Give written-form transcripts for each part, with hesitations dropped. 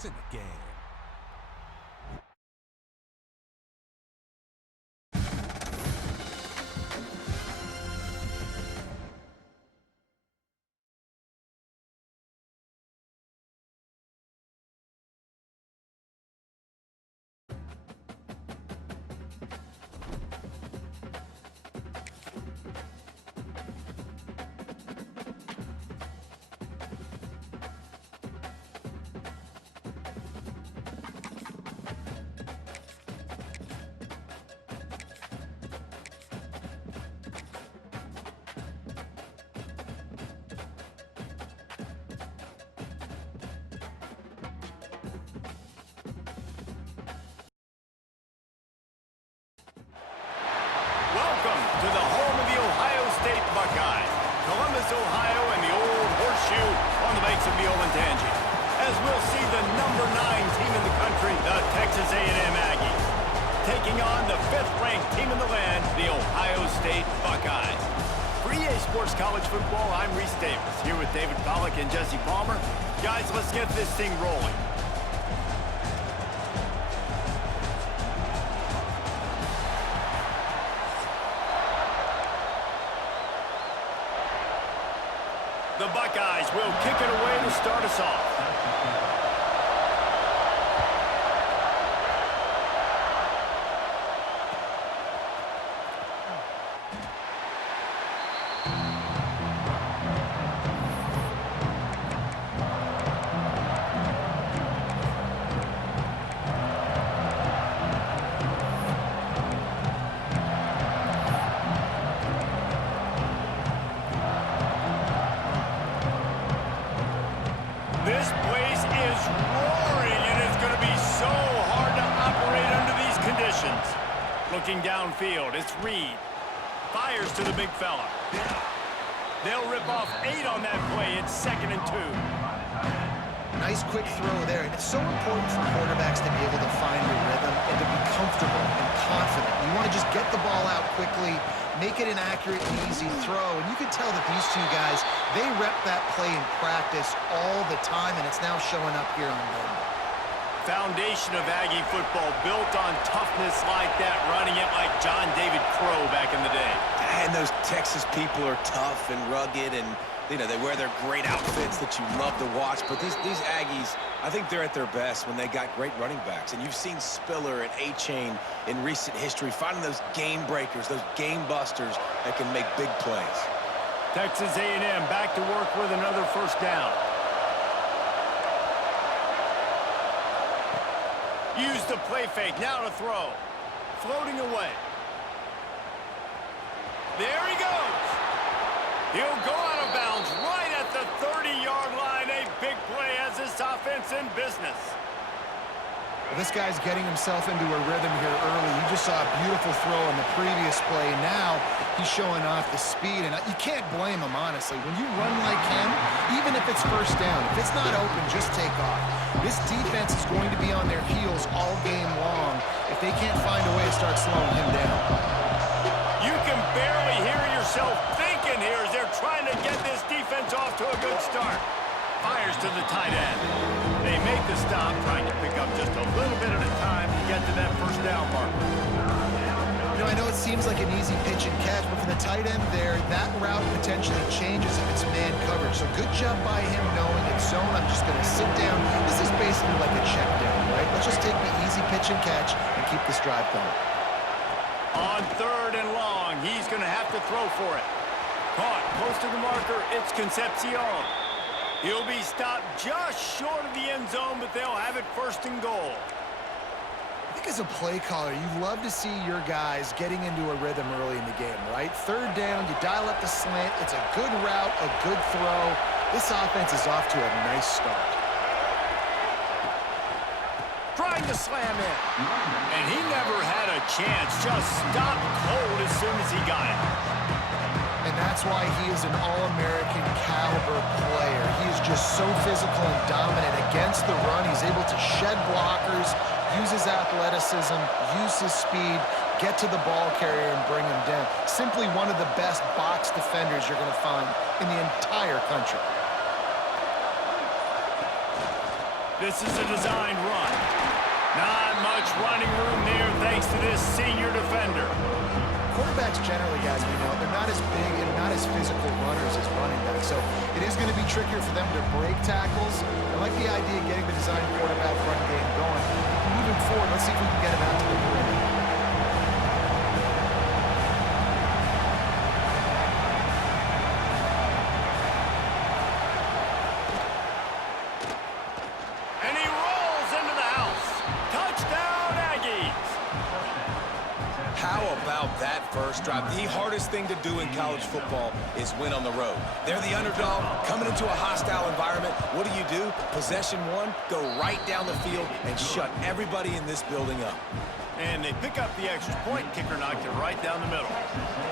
It's in the game. Welcome to the home of the Ohio State Buckeyes, Columbus, Ohio, and the old horseshoe on the banks of the Olentangy. As we'll see the number 9 team in the country, the Texas A&M Aggies, taking on the 5th-ranked team in the land, the Ohio State Buckeyes. For EA Sports College Football, I'm Reese Davis, here with David Pollack and Jesse Palmer. Guys, let's get this thing rolling. The Buckeyes will kick it away to start us off. This place is roaring, and it's going to be so hard to operate under these conditions. Looking downfield, it's Reed. Fires to the big fella. They'll rip off 8 on that play. It's 2nd and 2. Nice quick throw there, and it's so important for quarterbacks to be able to find their rhythm and to be comfortable and confident. You want to just get the ball out quickly, make it an accurate and easy throw, and you can tell that these two guys, they rep that play in practice all the time, and it's now showing up here on Monday. Foundation of Aggie football built on toughness like that, running it like John David Crow back in the day. And those Texas people are tough and rugged, and you know, they wear their great outfits that you love to watch. But these Aggies, I think they're at their best when they got great running backs. And you've seen Spiller and A-Chain in recent history finding those game breakers, those game busters that can make big plays. Texas A&M back to work with another first down. Use the play fake, now to throw. Floating away. There he goes. He'll go out of bounds right at the 30-yard line. A big play has this offense in business. Well, this guy's getting himself into a rhythm here early. You just saw a beautiful throw in the previous play. Now he's showing off the speed, and you can't blame him, honestly. When you run like him, even if it's first down, if it's not open, just take off. This defense is going to be on their heels all game long if they can't find a way to start slowing him down. You can barely hear yourself thinking here as they're trying to get this defense off to a good start. Fires to the tight end. They make the stop, trying to pick up just a little bit at a time to get to that first down marker. You know, I know it seems like an easy pitch and catch, but for the tight end there, that route potentially changes if it's man coverage. So good job by him knowing it's zone. I'm just going to sit down. This is basically like a check down, right? Let's just take the easy pitch and catch and keep this drive going. On 3rd and long, he's going to have to throw for it. Caught close to the marker, it's Concepcion. He'll be stopped just short of the end zone, but they'll have it 1st and goal. I think as a play caller, you love to see your guys getting into a rhythm early in the game, right? 3rd down, you dial up the slant. It's a good route, a good throw. This offense is off to a nice start. Trying to slam in. And he never had a chance. Just stopped cold as soon as he got it. And that's why he is an All-American caliber player. He is just so physical and dominant against the run. He's able to shed blockers, use his athleticism, use his speed, get to the ball carrier and bring him down. Simply one of the best box defenders you're going to find in the entire country. This is a designed run. Not much running room there thanks to this senior defender. Quarterbacks generally, guys, we know, they're not as big and not as physical runners as running backs, so it is going to be trickier for them to break tackles. I like the idea of getting the design quarterback run game going. Moving forward, let's see if we can get him out to the perimeter. And he rolls into the house. Touchdown, Aggies. How about that first drive? The hardest thing to do in college football is win on the road. They're the underdog, coming into a hostile environment. What do? Possession one, go right down the field and shut everybody in this building up. And they pick up the extra point. Kicker knocked it right down the middle.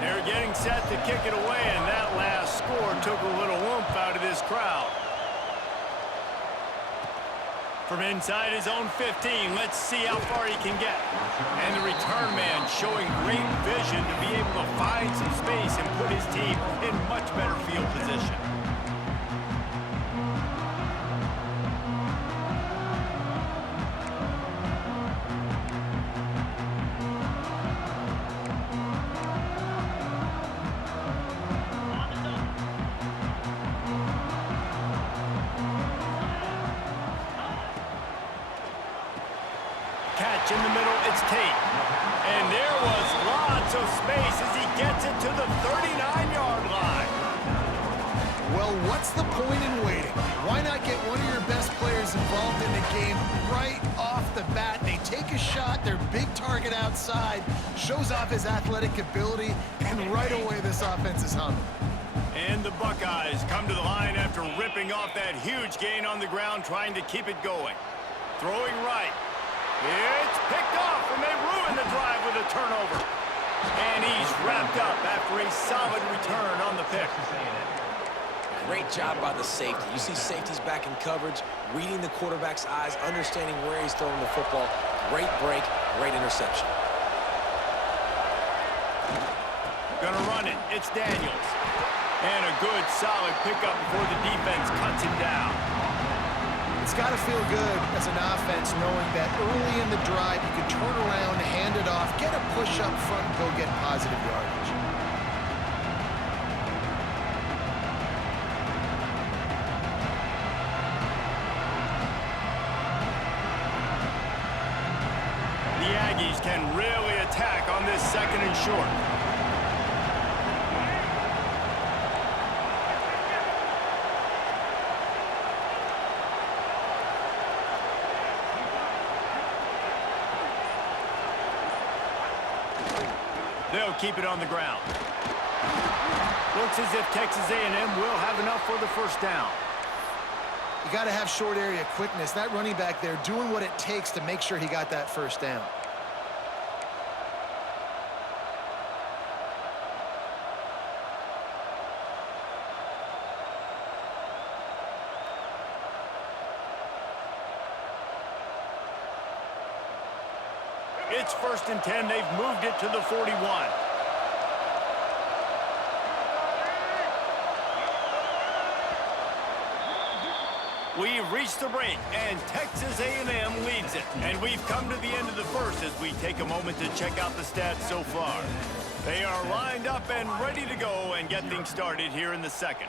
They're getting set to kick it away, and that last score took a little oomph out of this crowd. From inside his own 15, let's see how far he can get. And the return man showing great vision to be able to find some space and put his team in much better field position. Catch in the middle, it's Tate. And there was lots of space as he gets it to the 39-yard line. Well, what's the point in waiting? Why not get one of your best players involved in the game right off the bat? They take a shot, their big target outside, shows off his athletic ability, and right away this offense is humming. And the Buckeyes come to the line after ripping off that huge gain on the ground, trying to keep it going. Throwing right. It's picked off, and they ruin the drive with a turnover. And he's wrapped up after a solid return on the pick. Great job by the safety. You see safeties back in coverage, reading the quarterback's eyes, understanding where he's throwing the football. Great break, great interception. Gonna run it. It's Daniels. And a good, solid pickup before the defense cuts him down. It's got to feel good as an offense knowing that early in the drive you can turn around, hand it off, get a push up front, and go get positive yardage. The Aggies can really attack on this second and short. They'll keep it on the ground. Looks as if Texas A&M will have enough for the first down. You got to have short area quickness. That running back there doing what it takes to make sure he got that first down. It's 1st and 10. They've moved it to the 41. We've reached the break, and Texas A&M leads it. And we've come to the end of the first as we take a moment to check out the stats so far. They are lined up and ready to go and get things started here in the second.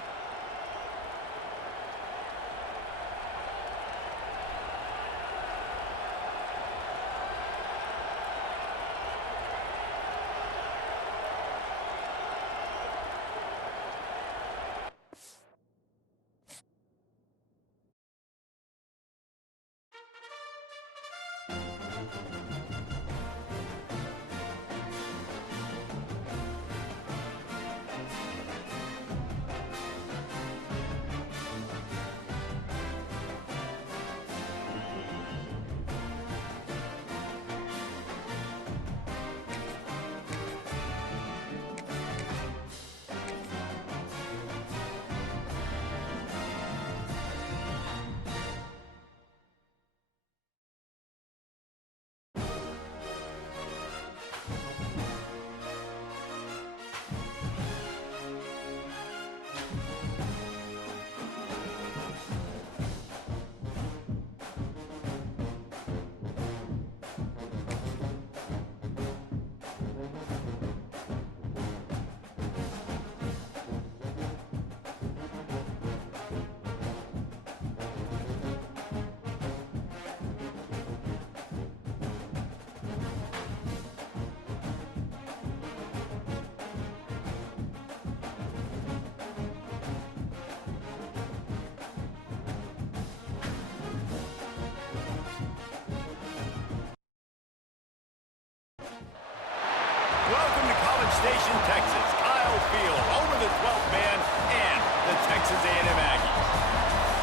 Welcome to College Station, Texas. Kyle Field over the 12th man and the Texas A&M Aggies.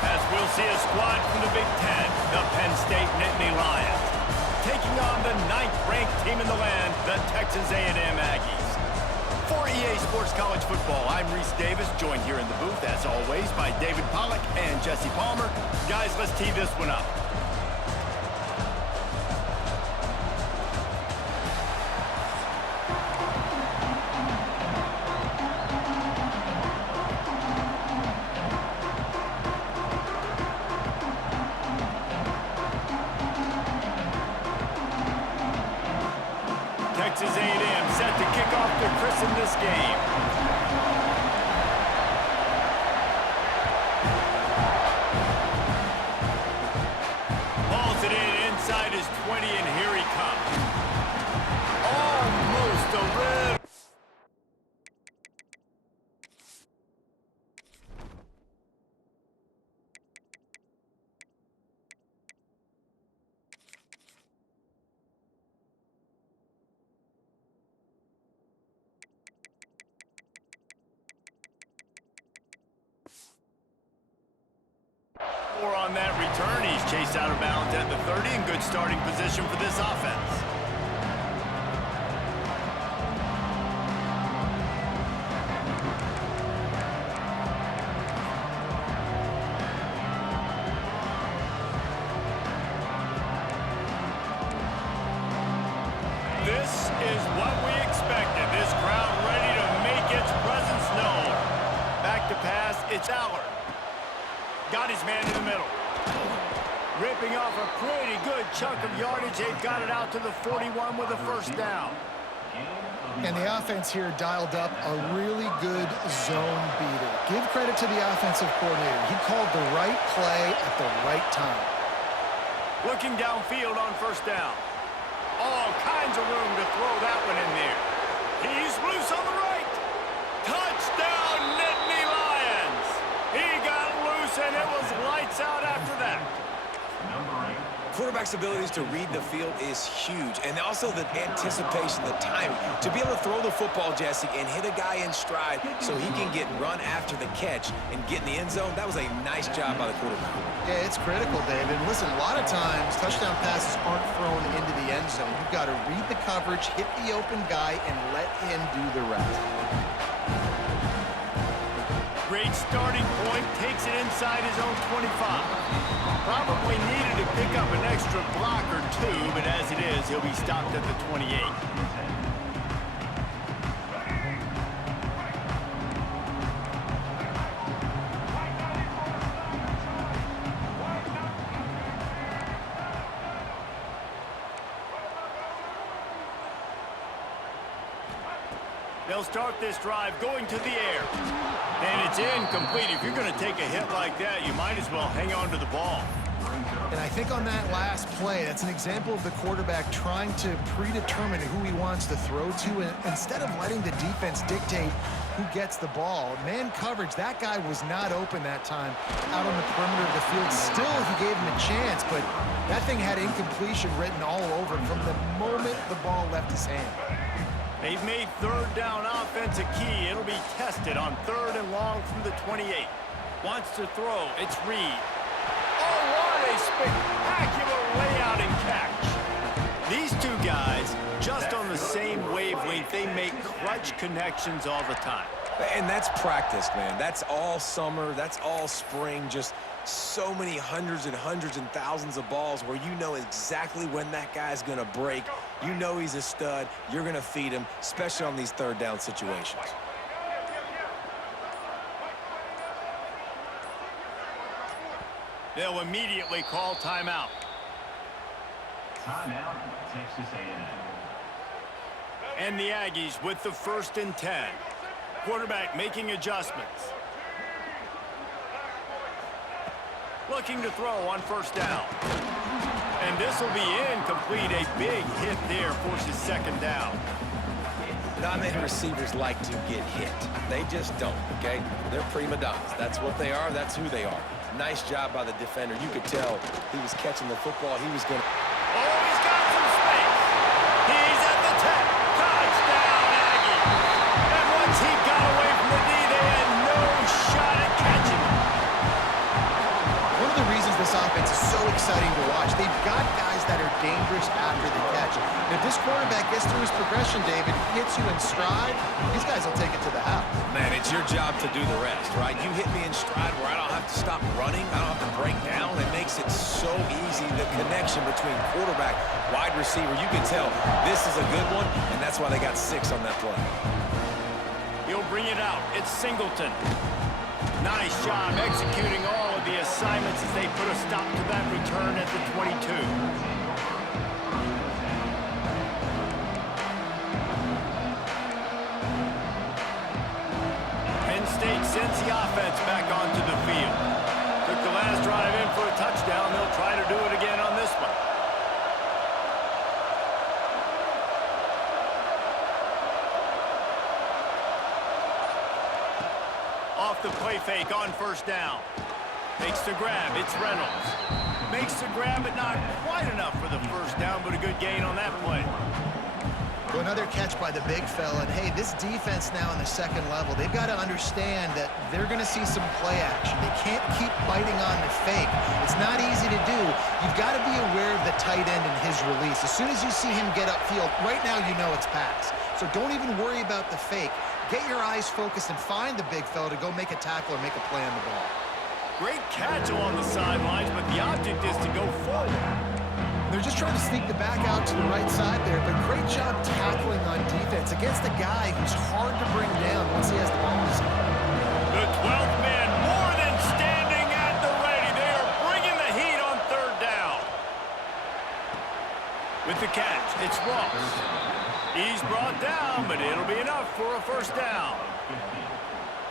As we'll see a squad from the Big Ten, the Penn State Nittany Lions, taking on the 9th-ranked team in the land, the Texas A&M Aggies. For EA Sports College Football, I'm Reese Davis, joined here in the booth, as always, by David Pollack and Jesse Palmer. Guys, let's tee this one up. Texas A&M set to kick off to christen this game. Hauls it in inside his 20, and here he comes. Almost a red. On that return, he's chased out of bounds at the 30, in good starting position for this offense. This is what we expected. This crowd ready to make its presence known. Back to pass, it's Allard. Got his man in the middle. Ripping off a pretty good chunk of yardage. They've got it out to the 41 with a first down. And the offense here dialed up a really good zone beater. Give credit to the offensive coordinator. He called the right play at the right time. Looking downfield on first down. All kinds of room to throw that one in there. He's loose on the right. Touchdown, Nittany Lions. He got loose, and it was lights out after that. Quarterback's abilities to read the field is huge, and also the anticipation, the timing. To be able to throw the football, Jesse, and hit a guy in stride so he can get run after the catch and get in the end zone, that was a nice job by the quarterback. Yeah, it's critical, David. And listen, a lot of times, touchdown passes aren't thrown into the end zone. You've got to read the coverage, hit the open guy, and let him do the rest. Great starting point, takes it inside his own 25. Probably needed to pick up an extra block or two, but as it is, he'll be stopped at the 28. They'll start this drive going to the air. And it's incomplete. If you're going to take a hit like that, you might as well hang on to the ball. And I think on that last play, that's an example of the quarterback trying to predetermine who he wants to throw to, and instead of letting the defense dictate who gets the ball. Man coverage, that guy was not open that time out on the perimeter of the field. Still, he gave him a chance, but that thing had incompletion written all over it from the moment the ball left his hand. They've made third down offense a key. It'll be tested on 3rd and long from the 28. Wants to throw. It's Reed. Oh, what a spectacular layout and catch. These two guys, just on the same wavelength, they make clutch connections all the time. And that's practice, man. That's all summer. That's all spring. Just so many hundreds and thousands of balls where you know exactly when that guy's going to break. You know he's a stud. You're going to feed him, especially on these third down situations. They'll immediately call timeout. Timeout, Texas A&M. And the Aggies with the 1st and 10. Quarterback making adjustments. Looking to throw on first down. And this will be incomplete. A big hit there forces 2nd down. Not many receivers like to get hit. They just don't, okay? They're prima donnas. That's what they are. That's who they are. Nice job by the defender. You could tell he was catching the football. He was going to... Oh, he's got some space. He's at the dangerous after the catch. And if this quarterback gets through his progression, David, hits you in stride, these guys will take it to the house. Man, it's your job to do the rest, right? You hit me in stride where I don't have to stop running. I don't have to break down. It makes it so easy, the connection between quarterback, wide receiver. You can tell this is a good one, and that's why they got 6 on that play. He'll bring it out. It's Singleton. Nice job executing all of the assignments as they put a stop to that return at the 22. Penn State sends the offense back onto the field. Took the last drive in for a touchdown. They'll try to do it again on this one. Off the play fake on first down. Makes the grab. It's Reynolds. Makes the grab, but not quite enough for the first down, but a good gain on that play. Well, another catch by the big fella. And, hey, this defense now in the second level, they've got to understand that they're going to see some play action. They can't keep biting on the fake. It's not easy to do. You've got to be aware of the tight end and his release. As soon as you see him get upfield, right now you know it's pass. So don't even worry about the fake. Get your eyes focused and find the big fella to go make a tackle or make a play on the ball. Great catch along the sidelines, but the object is to go forward. They're just trying to sneak the back out to the right side there, but great job tackling on defense against a guy who's hard to bring down once he has the ball in his hand. The 12th man more than standing at the ready. They are bringing the heat on third down. With the catch, it's Ross. He's brought down, but it'll be enough for a first down.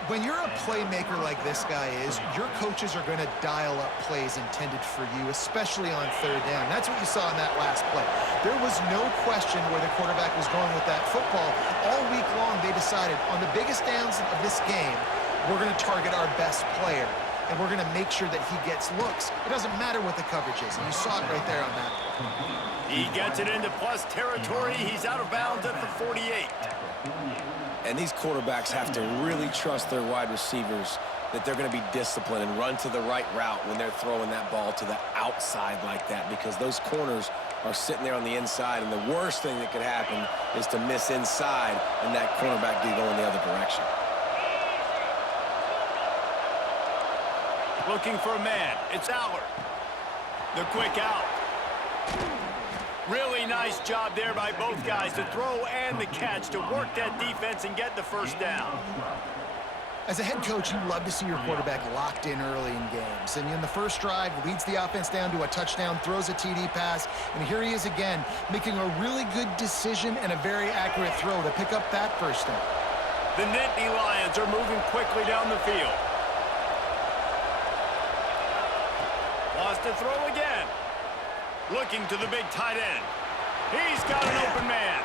When you're a playmaker like this guy is, your coaches are going to dial up plays intended for you, especially on third down. That's what you saw in that last play. There was no question where the quarterback was going with that football. All week long, they decided on the biggest downs of this game, we're going to target our best player, and we're going to make sure that he gets looks. It doesn't matter what the coverage is, and you saw it right there on that play. He gets it into plus territory. He's out of bounds at the 48. And these quarterbacks have to really trust their wide receivers that they're going to be disciplined and run to the right route when they're throwing that ball to the outside like that, because those corners are sitting there on the inside, and the worst thing that could happen is to miss inside and that cornerback be going the other direction. Looking for a man. It's Allard. The quick out. Really nice job there by both guys to throw and the catch to work that defense and get the first down. As a head coach, you love to see your quarterback locked in early in games. And in the first drive, leads the offense down to a touchdown, throws a TD pass, and here he is again, making a really good decision and a very accurate throw to pick up that first down. The Nittany Lions are moving quickly down the field. Wants to throw again. Looking to the big tight end. He's got an open man.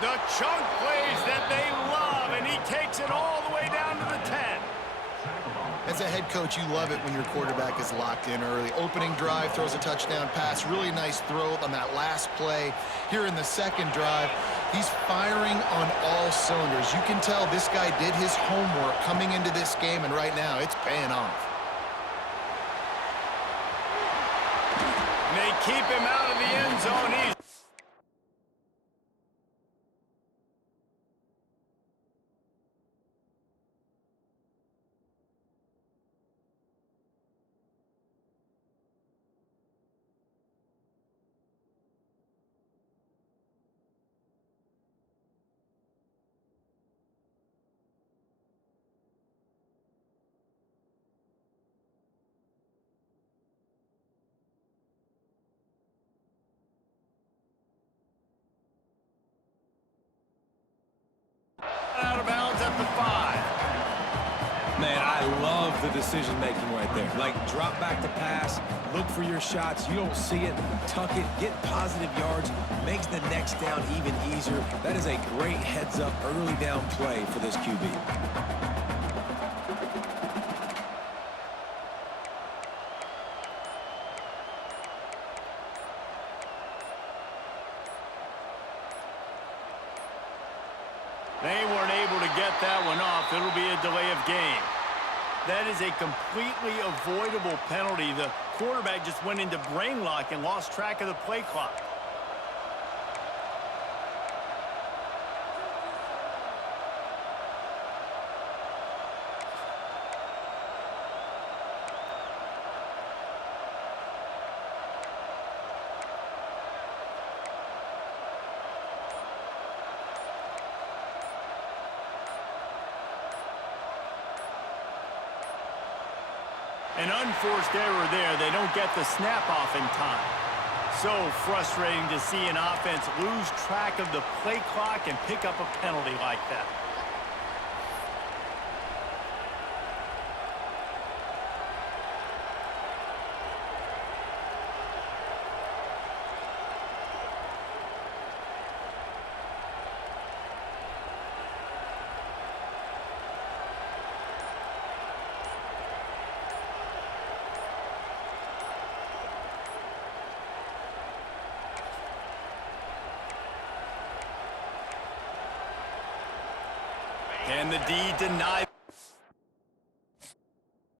The chunk plays that they love, and he takes it all the way down to the 10. As a head coach, you love it when your quarterback is locked in early. Opening drive, throws a touchdown pass. Really nice throw on that last play. Here in the second drive, he's firing on all cylinders. You can tell this guy did his homework coming into this game, and right now it's paying off. They keep him out of the end zone. He's out of bounds at the 5. Man, I love the decision-making right there. Like, drop back to pass, look for your shots. You don't see it, tuck it, get positive yards, makes the next down even easier. That is a great heads-up early down play for this QB. They weren't able to get that one off. It'll be a delay of game. That is a completely avoidable penalty. The quarterback just went into brain lock and lost track of the play clock. An unforced error there. They don't get the snap off in time. So frustrating to see an offense lose track of the play clock and pick up a penalty like that. And the D denied.